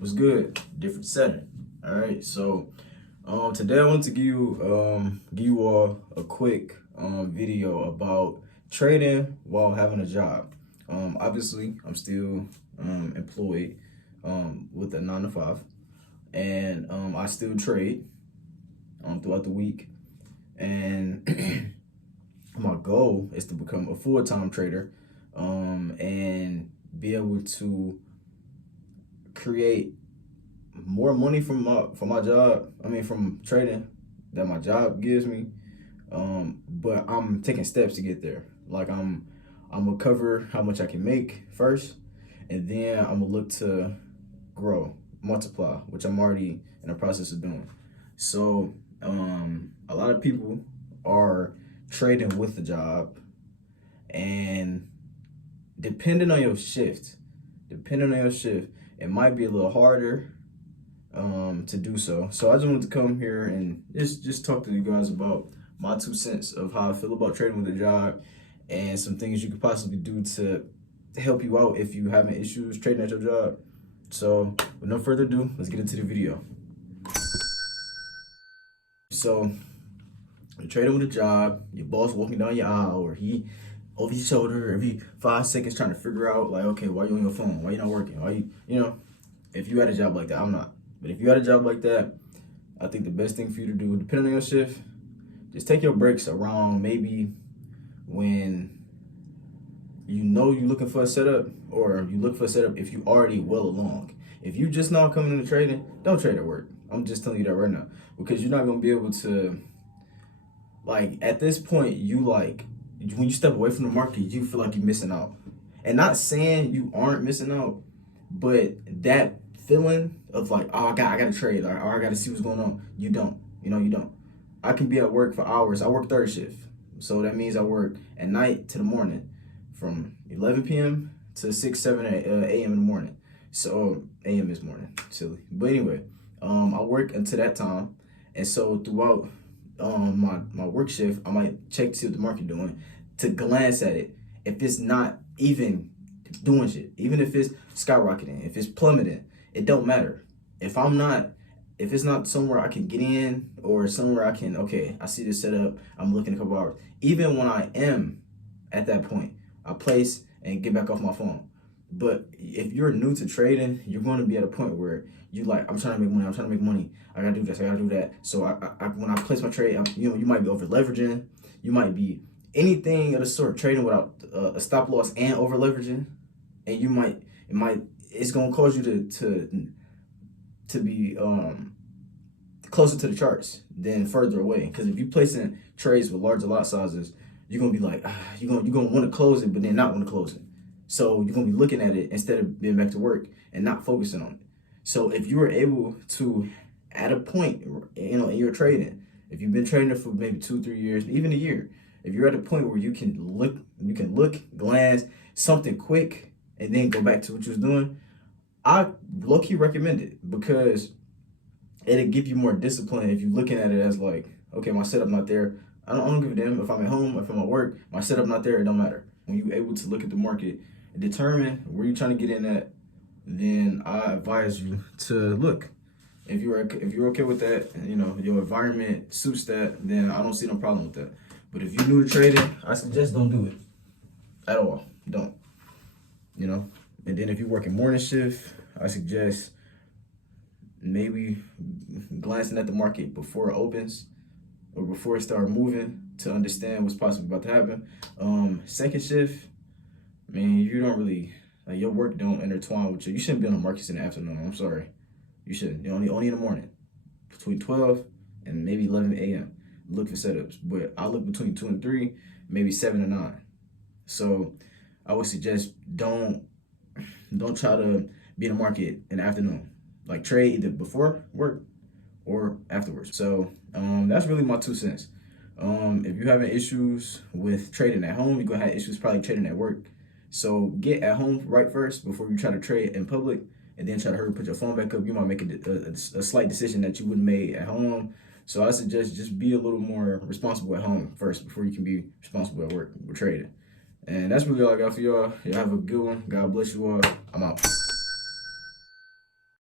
What's good? Different setting. All right. So today I want to give you all a quick video about trading while having a job. Obviously I'm still employed with a 9 to 5, and I still trade throughout the week, and my goal is to become a full-time trader and be able to create more money from my job. I mean, from trading that my job gives me. But I'm taking steps to get there. Like I'm gonna cover how much I can make first, and then I'm gonna look to grow, multiply, which I'm already in the process of doing. So a lot of people are trading with the job, and depending on your shift, it might be a little harder to do so. So I just wanted to come here and just talk to you guys about my 2 cents of how I feel about trading with a job, and some things you could possibly do to help you out if you having issues trading at your job. So with no further ado, let's get into the video. So you're trading with a job, your boss walking down your aisle, or he over your shoulder every 5 seconds trying to figure out, like, okay, why you on your phone? Why you not working? Why if you had a job like that, I'm not. But if you had a job like that, I think the best thing for you to do, depending on your shift, just take your breaks around maybe when you know you're looking for a setup, or you look for a setup if you already well along. If you just now coming into trading, don't trade at work. I'm just telling you that right now, because you're not gonna be able to, like, at this point, when you step away from the market, you feel like you're missing out. And not saying you aren't missing out, but that feeling of like, oh, I gotta trade, or I gotta see what's going on. You don't. You don't. I can be at work for hours. I work third shift, so that means I work at night to the morning, from 11 p.m. to 6, 7 a.m. in the morning. So a.m. is morning, silly. But anyway, I work until that time, and so throughout my work shift, I might check to see what the market doing, to glance at it. If it's not even doing shit, even if it's skyrocketing, if it's plummeting, it don't matter. If it's not somewhere I can get in, or somewhere I can, okay, I see this setup, I'm looking a couple hours. Even when I am at that point, I place and get back off my phone. But if you're new to trading, you're going to be at a point where you like, I'm trying to make money. I gotta do this, I gotta do that. So I when I place my trade, you might be over leveraging. You might be anything of the sort, trading without a stop loss and over leveraging, and it's gonna cause you to be closer to the charts than further away. Because if you placing trades with larger lot sizes, you're gonna be like, you're gonna want to close it, but then not want to close it. So you're gonna be looking at it instead of being back to work and not focusing on it. So if you were able to, at a point, in your trading, if you've been trading for maybe 2-3 years, even a year, if you're at a point where you can look, glance something quick, and then go back to what you was doing, I low-key recommend it, because it'll give you more discipline if you're looking at it as like, okay, my setup not there. I don't give a damn if I'm at home, if I'm at work, my setup not there, it don't matter. When you're able to look at the market and determine where you're trying to get in at, then I advise you to look. If you're okay with that, and your environment suits that, then I don't see no problem with that. But if you're new to trading, I suggest don't do it at all. Don't. And then if you're working morning shift, I suggest maybe glancing at the market before it opens, or before it starts moving, to understand what's possibly about to happen. Second shift, you don't really, your work don't intertwine with you. You shouldn't be on the markets in the afternoon. I'm sorry. You shouldn't. Only in the morning, between 12 and maybe 11 a.m. look for setups. But I look between 2 and 3, maybe 7 and 9. So I would suggest don't try to be in the market in the afternoon. Like, trade either before work or afterwards. So that's really my 2 cents. If you're having issues with trading at home, you're gonna have issues probably trading at work. So get at home right first before you try to trade in public, and then try to hurry put your phone back up. You might make a slight decision that you wouldn't make at home. So I suggest just be a little more responsible at home first before you can be responsible at work with trading. And that's really all I got for y'all. Y'all have a good one. God bless you all. I'm out.